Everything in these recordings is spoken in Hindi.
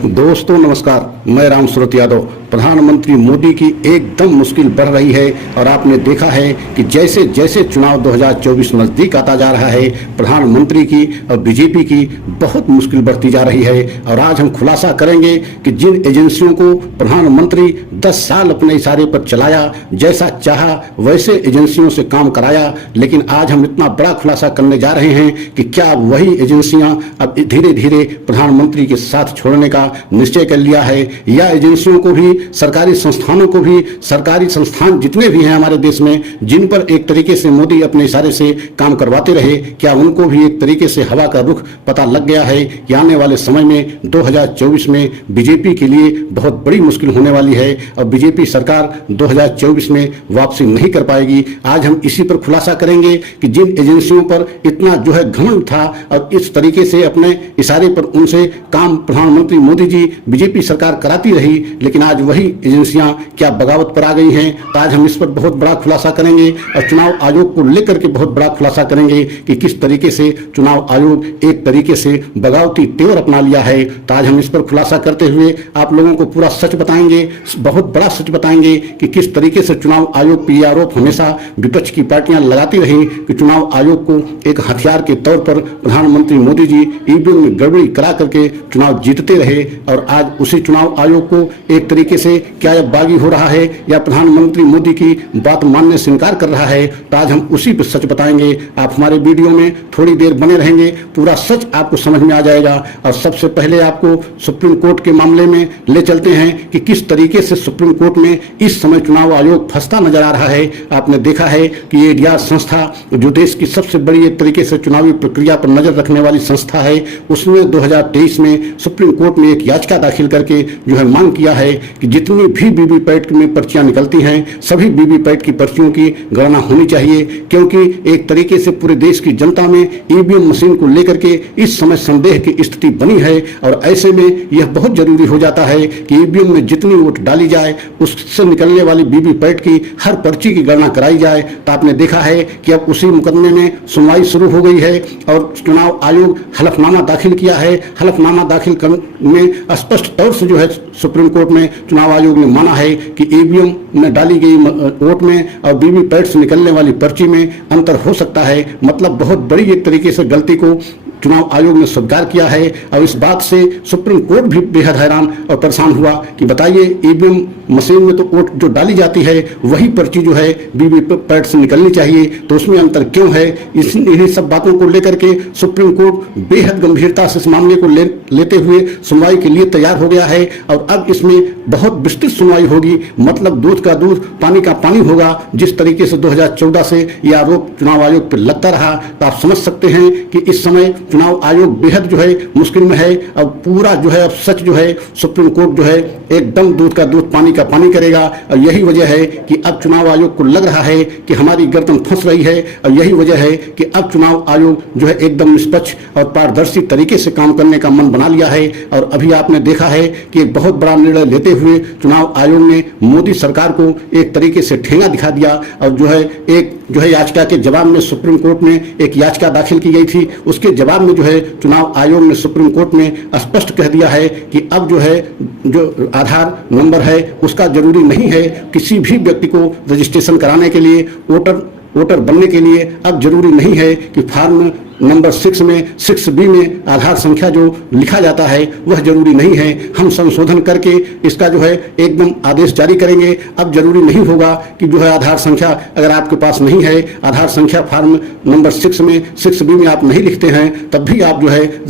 दोस्तों नमस्कार, मैं राम सूरत यादव। प्रधानमंत्री मोदी की एकदम मुश्किल बढ़ रही है और आपने देखा है कि जैसे जैसे चुनाव 2024 नज़दीक आता जा रहा है, प्रधानमंत्री की और बीजेपी की बहुत मुश्किल बढ़ती जा रही है। और आज हम खुलासा करेंगे कि जिन एजेंसियों को प्रधानमंत्री 10 साल अपने इशारे पर चलाया, जैसा चाहा वैसे एजेंसियों से काम कराया, लेकिन आज हम इतना बड़ा खुलासा करने जा रहे हैं कि क्या वही एजेंसियां अब धीरे धीरे प्रधानमंत्री के साथ छोड़ने का निश्चय कर लिया है, या एजेंसियों को भी, सरकारी संस्थानों को भी, सरकारी संस्थान जितने भी हैं हमारे देश में, जिन पर एक तरीके से मोदी अपने इशारे से काम करवाते रहे, क्या उनको भी एक तरीके से हवा का रुख पता लग गया है कि आने वाले समय में 2024 में बीजेपी के लिए बहुत बड़ी मुश्किल होने वाली है और बीजेपी सरकार 2024 में वापसी नहीं कर पाएगी। आज हम इसी पर खुलासा करेंगे कि जिन एजेंसियों पर इतना घमंड था और इस तरीके से अपने इशारे पर उनसे काम प्रधानमंत्री मोदी जी, बीजेपी सरकार कराती रही, लेकिन आज वही एजेंसियां क्या बगावत पर आ गई हैं। तो आज हम इस पर बहुत बड़ा खुलासा करेंगे और चुनाव आयोग को लेकर के बहुत बड़ा खुलासा करेंगे कि किस तरीके से चुनाव आयोग एक तरीके से बगावती तेवर अपना लिया है। तो आज हम इस पर खुलासा करते हुए आप लोगों को पूरा सच बताएंगे, बहुत बड़ा सच बताएंगे कि किस तरीके से चुनाव आयोग पर यह आरोप हमेशा विपक्ष की पार्टियां लगाती रही कि चुनाव आयोग को एक हथियार के तौर पर प्रधानमंत्री मोदी जी ईवीएम में गड़बड़ी करा करके चुनाव जीतते रहे। और आज उसी चुनाव आयोग को एक तरीके से क्या यह बागी हो रहा है या प्रधानमंत्री मोदी की बात मानने से इनकार कर रहा है। तो आज हम उसी पर सच बताएंगे। आप हमारे वीडियो में थोड़ी देर बने रहेंगे, पूरा सच आपको समझ में आ जाएगा। और सबसे पहले आपको सुप्रीम कोर्ट के मामले में ले चलते हैं कि किस तरीके से सुप्रीम कोर्ट में इस समय चुनाव आयोग फंसता नजर आ रहा है। आपने देखा है कि ये एडियाज संस्था, जो देश की सबसे बड़ी एक तरीके से चुनावी प्रक्रिया पर नजर रखने वाली संस्था है, उसने 2023 में सुप्रीम कोर्ट में एक याचिका दाखिल करके मांग किया है कि जितनी भी वीवीपैट में पर्चियां निकलती हैं, सभी वीवीपैट की पर्चियों की गणना होनी चाहिए, क्योंकि एक तरीके से पूरे देश की जनता में ईवीएम मशीन को लेकर के इस समय संदेह की स्थिति बनी है। और ऐसे में यह बहुत जरूरी हो जाता है कि ईवीएम में जितनी वोट डाली जाए, उससे निकलने वाली वीवीपैट की हर पर्ची की गणना कराई जाए। तो आपने देखा है कि अब उसी मुकदमे में सुनवाई शुरू हो गई है और चुनाव आयोग हलफनामा दाखिल किया है। हलफनामा दाखिल में स्पष्ट तौर से सुप्रीम कोर्ट में चुनाव आयोग ने माना है कि ईवीएम में डाली गई वोट में और वीवीपैट से निकलने वाली पर्ची में अंतर हो सकता है। मतलब बहुत बड़ी एक तरीके से गलती को चुनाव आयोग ने स्वीकार किया है। और इस बात से सुप्रीम कोर्ट भी बेहद हैरान और परेशान हुआ कि बताइए, ईवीएम मशीन में तो वोट जो डाली जाती है वही पर्ची वीवीपैट से निकलनी चाहिए, तो उसमें अंतर क्यों है। इन्हीं सब बातों को लेकर के सुप्रीम कोर्ट बेहद गंभीरता से इस मामले को लेते हुए सुनवाई के लिए तैयार हो गया है। और अब इसमें बहुत विस्तृत सुनवाई होगी, मतलब दूध का दूध पानी का पानी होगा। जिस तरीके से 2014 से यह आरोप चुनाव आयोग पर लगता रहा, तो आप समझ सकते हैं कि इस समय चुनाव आयोग बेहद मुश्किल में है। अब पूरा अब सच सुप्रीम कोर्ट एकदम दूध का दूध पानी का पानी करेगा। और यही वजह है कि अब चुनाव आयोग को लग रहा है कि हमारी गर्दन फंस रही है। और यही वजह है कि अब चुनाव आयोग एकदम निष्पक्ष और पारदर्शी तरीके से काम करने का मन बना लिया है। और अभी आपने देखा है कि एक बहुत बड़ा निर्णय लेते हुए चुनाव आयोग ने मोदी सरकार को एक तरीके से ठेंगा दिखा दिया। और एक याचिका के जवाब में सुप्रीम कोर्ट में एक याचिका दाखिल की गई थी, उसके जवाब में चुनाव आयोग ने सुप्रीम कोर्ट में स्पष्ट कह दिया है कि अब जो आधार नंबर है उसका जरूरी नहीं है। किसी भी व्यक्ति को रजिस्ट्रेशन कराने के लिए, वोटर बनने के लिए अब जरूरी नहीं है कि फॉर्म नंबर 6 में 6B में आधार संख्या जो लिखा जाता है वह जरूरी नहीं है। हम संशोधन करके इसका एकदम आदेश जारी करेंगे। अब जरूरी नहीं होगा कि आधार संख्या अगर आपके पास नहीं है, आधार संख्या फॉर्म नंबर 6 में 6B में आप नहीं लिखते हैं, तब भी आप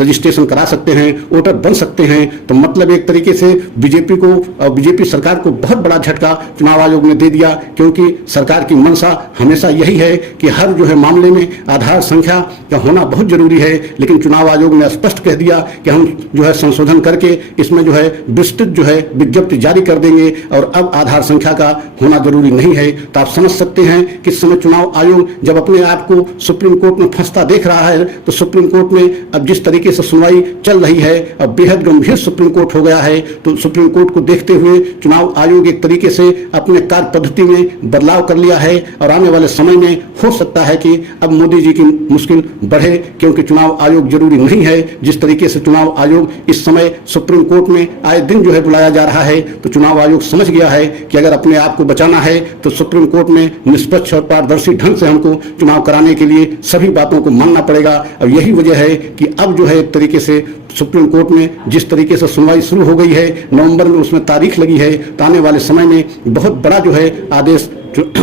रजिस्ट्रेशन करा सकते हैं, वोटर बन सकते हैं। तो मतलब एक तरीके से बीजेपी को और बीजेपी सरकार को बहुत बड़ा झटका चुनाव आयोग ने दे दिया, क्योंकि सरकार की मंशा हमेशा यही है कि हर मामले में आधार संख्या का होना बहुत जरूरी है। लेकिन चुनाव आयोग ने स्पष्ट कह दिया कि हम संशोधन करके इसमें विस्तृत विज्ञप्ति जारी कर देंगे और अब आधार संख्या का होना जरूरी नहीं है। तो आप समझ सकते हैं कि इस समय चुनाव आयोग जब अपने आप को सुप्रीम कोर्ट में फंसता देख रहा है, तो सुप्रीम कोर्ट में अब जिस तरीके से सुनवाई चल रही है, अब बेहद गंभीर सुप्रीम कोर्ट हो गया है। तो सुप्रीम कोर्ट को देखते हुए चुनाव आयोग एक तरीके से अपने कार्य पद्धति में बदलाव कर लिया है और आने वाले समय में हो सकता है कि अब मोदी जी की मुश्किल बढ़े रहे, क्योंकि चुनाव आयोग जरूरी नहीं है। जिस तरीके से चुनाव आयोग इस समय सुप्रीम कोर्ट में आए दिन जो है बुलाया जा रहा है, तो चुनाव आयोग समझ गया है कि अगर अपने आप को बचाना है तो सुप्रीम कोर्ट में निष्पक्ष और पारदर्शी ढंग से हमको चुनाव कराने के लिए सभी बातों को मानना पड़ेगा। और यही वजह है कि अब जो है एक तरीके से सुप्रीम कोर्ट में जिस तरीके से सुनवाई शुरू हो गई है, नवंबर में उसमें तारीख लगी है, तो आने वाले समय में बहुत बड़ा जो है आदेश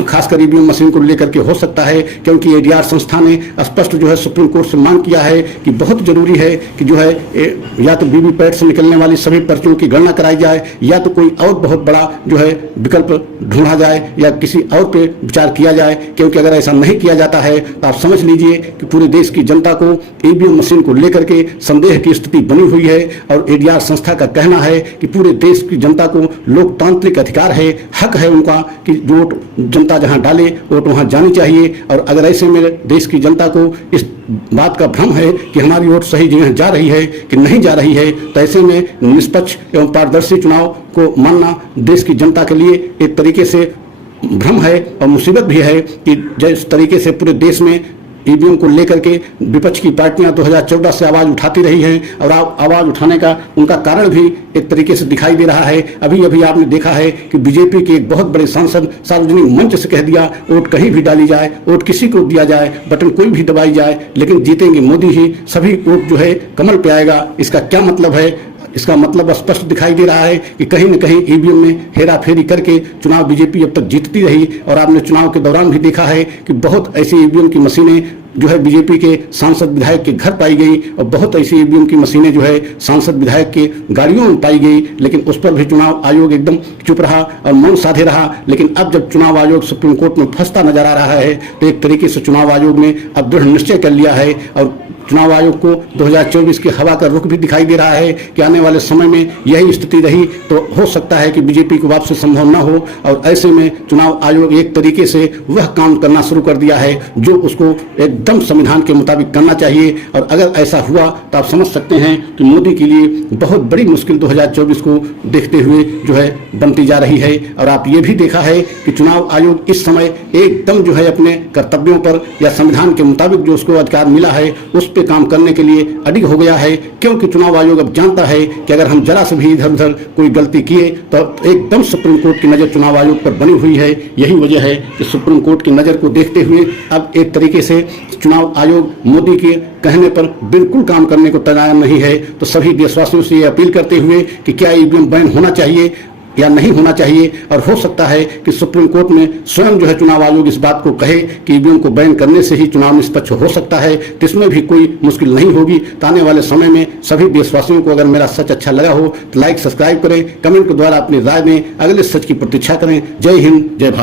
खासकर ईवीएम मशीन को लेकर के हो सकता है, क्योंकि एडीआर संस्था ने स्पष्ट जो है सुप्रीम कोर्ट से मांग किया है कि बहुत जरूरी है कि जो है या तो वीवीपैट से निकलने वाली सभी पर्चियों की गणना कराई जाए, या तो कोई और बहुत बड़ा जो है विकल्प ढूंढा जाए या किसी और पे विचार किया जाए। क्योंकि अगर ऐसा नहीं किया जाता है तो आप समझ लीजिए कि पूरे देश की जनता को ईवीएम मशीन को लेकर के संदेह की स्थिति बनी हुई है। और एडीआर संस्था का कहना है कि पूरे देश की जनता को लोकतांत्रिक अधिकार है, हक है उनका कि वोट जनता जहां डाले वोट वहां जानी चाहिए। और अगर ऐसे में देश की जनता को इस बात का भ्रम है कि हमारी वोट सही जगह जा रही है कि नहीं जा रही है, तो ऐसे में निष्पक्ष एवं पारदर्शी चुनाव को मानना देश की जनता के लिए एक तरीके से भ्रम है और मुसीबत भी है कि जिस तरीके से पूरे देश में ईवीएम को लेकर के विपक्ष की पार्टियां 2014 से आवाज उठाती रही हैं और आवाज उठाने का उनका कारण भी एक तरीके से दिखाई दे रहा है। अभी अभी आपने देखा है कि बीजेपी के एक बहुत बड़े सांसद सार्वजनिक मंच से कह दिया, वोट कहीं भी डाली जाए, वोट किसी को दिया जाए, बटन कोई भी दबाई जाए, लेकिन जीतेंगे मोदी ही, सभी वोट जो है कमल पे आएगा। इसका क्या मतलब है? इसका मतलब स्पष्ट दिखाई दे रहा है कि कहीं न कहीं ईवीएम में हेरा फेरी करके चुनाव बीजेपी अब तक जीतती रही। और आपने चुनाव के दौरान भी देखा है कि बहुत ऐसी ईवीएम की मशीनें जो है बीजेपी के सांसद विधायक के घर पाई गई और बहुत ऐसी ईवीएम की मशीनें जो है सांसद विधायक के गाड़ियों में पाई गई, लेकिन उस पर भी चुनाव आयोग एकदम चुप रहा और मौन साधे रहा। लेकिन अब जब चुनाव आयोग सुप्रीम कोर्ट में फंसता नजर आ रहा है, तो एक तरीके से चुनाव आयोग ने अब दृढ़ निश्चय कर लिया है और चुनाव आयोग को 2024 की हवा का रुख भी दिखाई दे रहा है कि आने वाले समय में यही स्थिति रही तो हो सकता है कि बीजेपी को वापसी संभव न हो। और ऐसे में चुनाव आयोग एक तरीके से वह काम करना शुरू कर दिया है जो उसको एकदम संविधान के मुताबिक करना चाहिए। और अगर ऐसा हुआ तो आप समझ सकते हैं कि मोदी के लिए बहुत बड़ी मुश्किल 2024 को देखते हुए जो है बनती जा रही है। और आप ये भी देखा है कि चुनाव आयोग इस समय एकदम जो है अपने कर्तव्यों पर या संविधान के मुताबिक जो उसको अधिकार मिला है उस पे काम करने के लिए अडिग हो गया है, क्योंकि चुनाव आयोग अब जानता है कि अगर हम जरा से भी इधर उधर कोई गलती किए तो एकदम सुप्रीम कोर्ट की नजर चुनाव आयोग पर बनी हुई है। यही वजह है कि सुप्रीम कोर्ट की नजर को देखते हुए अब एक तरीके से चुनाव आयोग मोदी के कहने पर बिल्कुल काम करने को तैयार नहीं है। तो सभी देशवासियों से ये अपील करते हुए कि क्या ईवीएम बैन होना चाहिए या नहीं होना चाहिए, और हो सकता है कि सुप्रीम कोर्ट में स्वयं जो है चुनाव आयोग इस बात को कहे कि ईवीएम को बैन करने से ही चुनाव निष्पक्ष हो सकता है, तो इसमें भी कोई मुश्किल नहीं होगी। तो आने वाले समय में सभी देशवासियों को अगर मेरा सच अच्छा लगा हो तो लाइक सब्सक्राइब करें, कमेंट के द्वारा अपनी राय दें, अगले सच की प्रतीक्षा करें। जय हिंद, जय भारत।